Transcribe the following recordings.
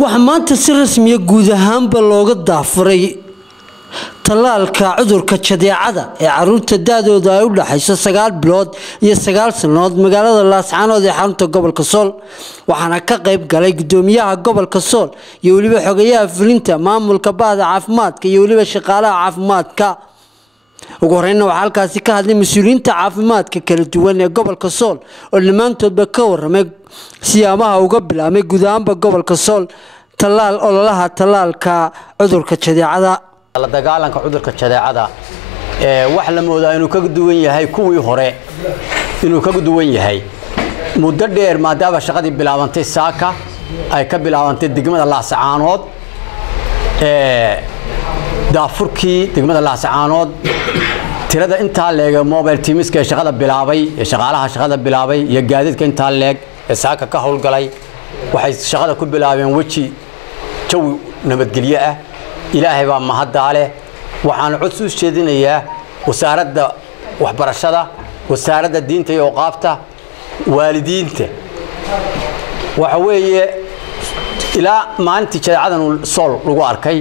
waxaa maanta si rasmi ah guud ahaanba looga daafuray talaalka cudurka jadeecada ee caruurta daadooda ay u dhaxayso 9 bilood iyo 9 sanadood magaalada Laascaanood ee xarunta gobolka Sool waxaana ka qayb galay gudoomiyaha gobolka Sool iyo waliba xogayaha fulinta maamulka baahda caafimaadka iyo waliba shaqaalaha caafimaadka ugu horreyn waxa halkaasi ka hadlay mas'uuliyiinta caafimaadka kala duwan ee gobolka Sool oo dhamaantoodba ka warramay siyaabaha uga bilaabmay guud ahaanba gobolka Sool talaal ololaha talaalka cudurka jadeecada la dagaalanka cudurka jadeecada wax la moodaa inuu ka duwan yahay kuwii hore inuu ka duwan yahay muddo dheer maadaama shaqadii bilaabantay saaka ay ka bilaabantay degmada Laascaanood daafurkii degmada Laascaanood tirada inta leeg mobile teamska shaqada bilaabay shaqaalaha shaqada bilaabay iyo gaadiidka inta leeg saaka ka howlgalay waxay shaqada ku bilaabeen waji jawi nabadgelyo ah ilaahay baa mahadaale waxaan cod soo sheedinayaa wasaaradda waxbarashada wasaaradda diinta iyo qaabta waalidiinta waxa weeye ilaa maalintii jadeecadan Sool lagu arkay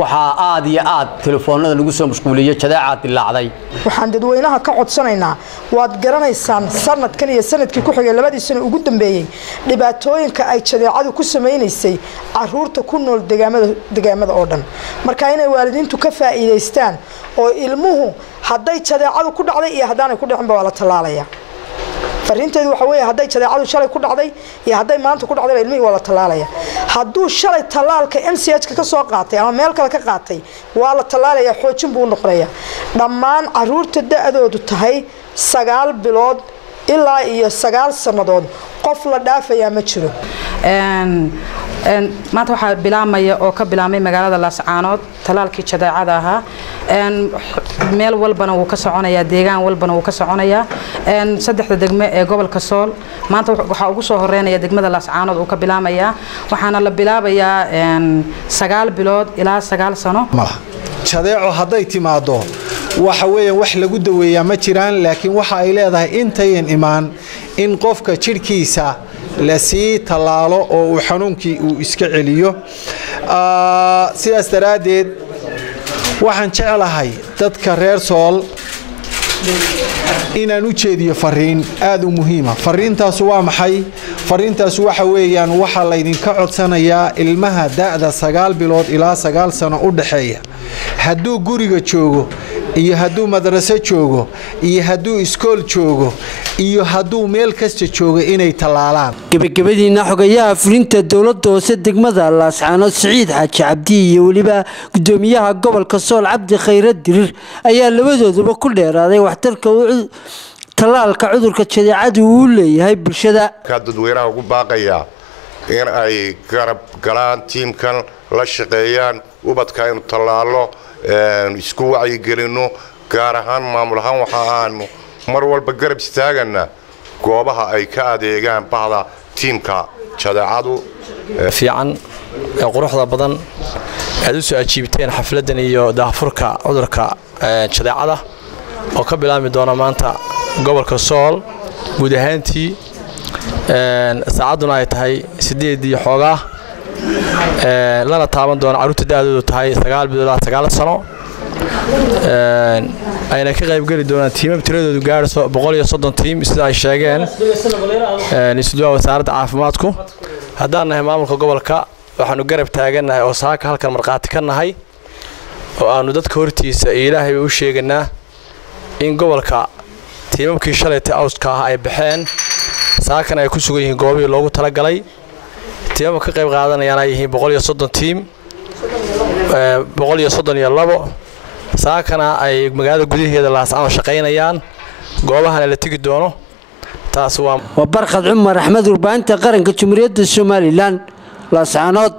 waxa aad iyo aad telefoonada lagu soo mashquuliyay jadeecad dilaacday waxaan dadweynaha ka codsanaynaa waad garanaysaan sanadkan iyo sanadkii ku xigay labadii sano ugu dambeeyay dhibaatooyinka ay jadeecadu ku sameeysay caruurta ku nool deegaamada oo dhan marka inay waalidiintu ka faa'iideystaan oo ilmuhu haday jadeecadu ku dhacday iyo hadaan ku dhicin baa la talaalaya farinteedu waxa weeye haday jadeecadu shalay ku dhacday iyo haday maanta ku dhacday ilmihi waa la talaalaya haduu shalay talaalka MCH ka soo qaatay ama meel kale ka qaatay waa la talaalaya xoojin buu noqonaya dhammaan caruurta da'doodu tahay 9 bilood ilaa iyo 9 sanadood qof la dhaafaya ma jiro maanta waxa bilaamaya oo ka bilaamay magaalada Laascaanood talaalkii jadeecada ahaa meel walbana uu ka soconaya deegaan walbana uu ka soconaya saddexda degmo ee gobolka Sool maanta waxa ugu soo horeynaya degmada Laascaanood uu ka bilaamaya waxaana la bilaabayaa 9 bilood ilaa 9 sano jadeeco haday timaado waxa weeyaan wax lagu daweeyaa ma jiraan laakiin waxa ay leedahay intayn imaan in qofka jirkiisa la sii talaalo oo uu xanuunkii uu iska celiyo sidaas daraadeed waxaan jecelahay dadka reer Sool inaan u jeediyo fariin aad u muhiim ah fariintaas waa maxay fariintaas waxa weeyaan waxa la idinka codsanayaa ilmaha da'da 9 bilood ilaa 9 sano u dhaxeeya hadduu guriga joogo iyo hadduu madrasa joogo iyo hadduu iskool joogo iyo hadduu meel kasta joogo inay talaalaan gabagabadiina xogayaha fulinta dawladda hoose degmada Laascaanood Saciid Xaaji Cabdi iyo waliba gudoomiyaha gobolka Sool Cabdi Khayra Dirir ayaa labadooduba ku dheeraaday waxtarka talaalka cudurka jadeecada uu leeyahay bulshada ka dadweynaha ugu baaqaya in ay garab galaan teamkan la shaqeeyaan ubadka inuu talaalo isku wacyi gelino gaar ahaan maamul ahaan waxa aanu mar walba garab istaagana goobaha ay ka adeegaan bahda teamka jadeecadu fiican quruxda badan aad u soo ajiibteen xafladan iyo daafurka cudurka jadeecada oo ka bilaabmi doona maanta gobolka Sool guud ahaantii saacaduna ay tahay 8 iyo xoogaa lana taaban doona caruurta daadoodu tahay 9 bilood 9 sano ayna ka qayb gali doonaan tiimam tiradoodu gaarayso 130 tiim sida ay sheegeen isduwa wasaaradda caafimaadku haddaan nahay maamulka gobolka waxaanu garab taaganahay oo saaka halkan marqaati ka nahay oo aanu dadka hortiisa Ilaahay u sheeganaa in gobolka tiimamkii shalayta awska ah ay baxeen saakan ay ku sugan yihiin goobaha loogu tala galay tiimamka ka qayb qaadanayaan ay yihiin 130 tiim 132 saakana ay magaalada gudaheeda Laascaanood shaqeynayaan goobaha la tagi doono taas waa Barkad Umar Axmed warbaahinta qaranka Jamhuuriyadda Soomaaliland Laascaanood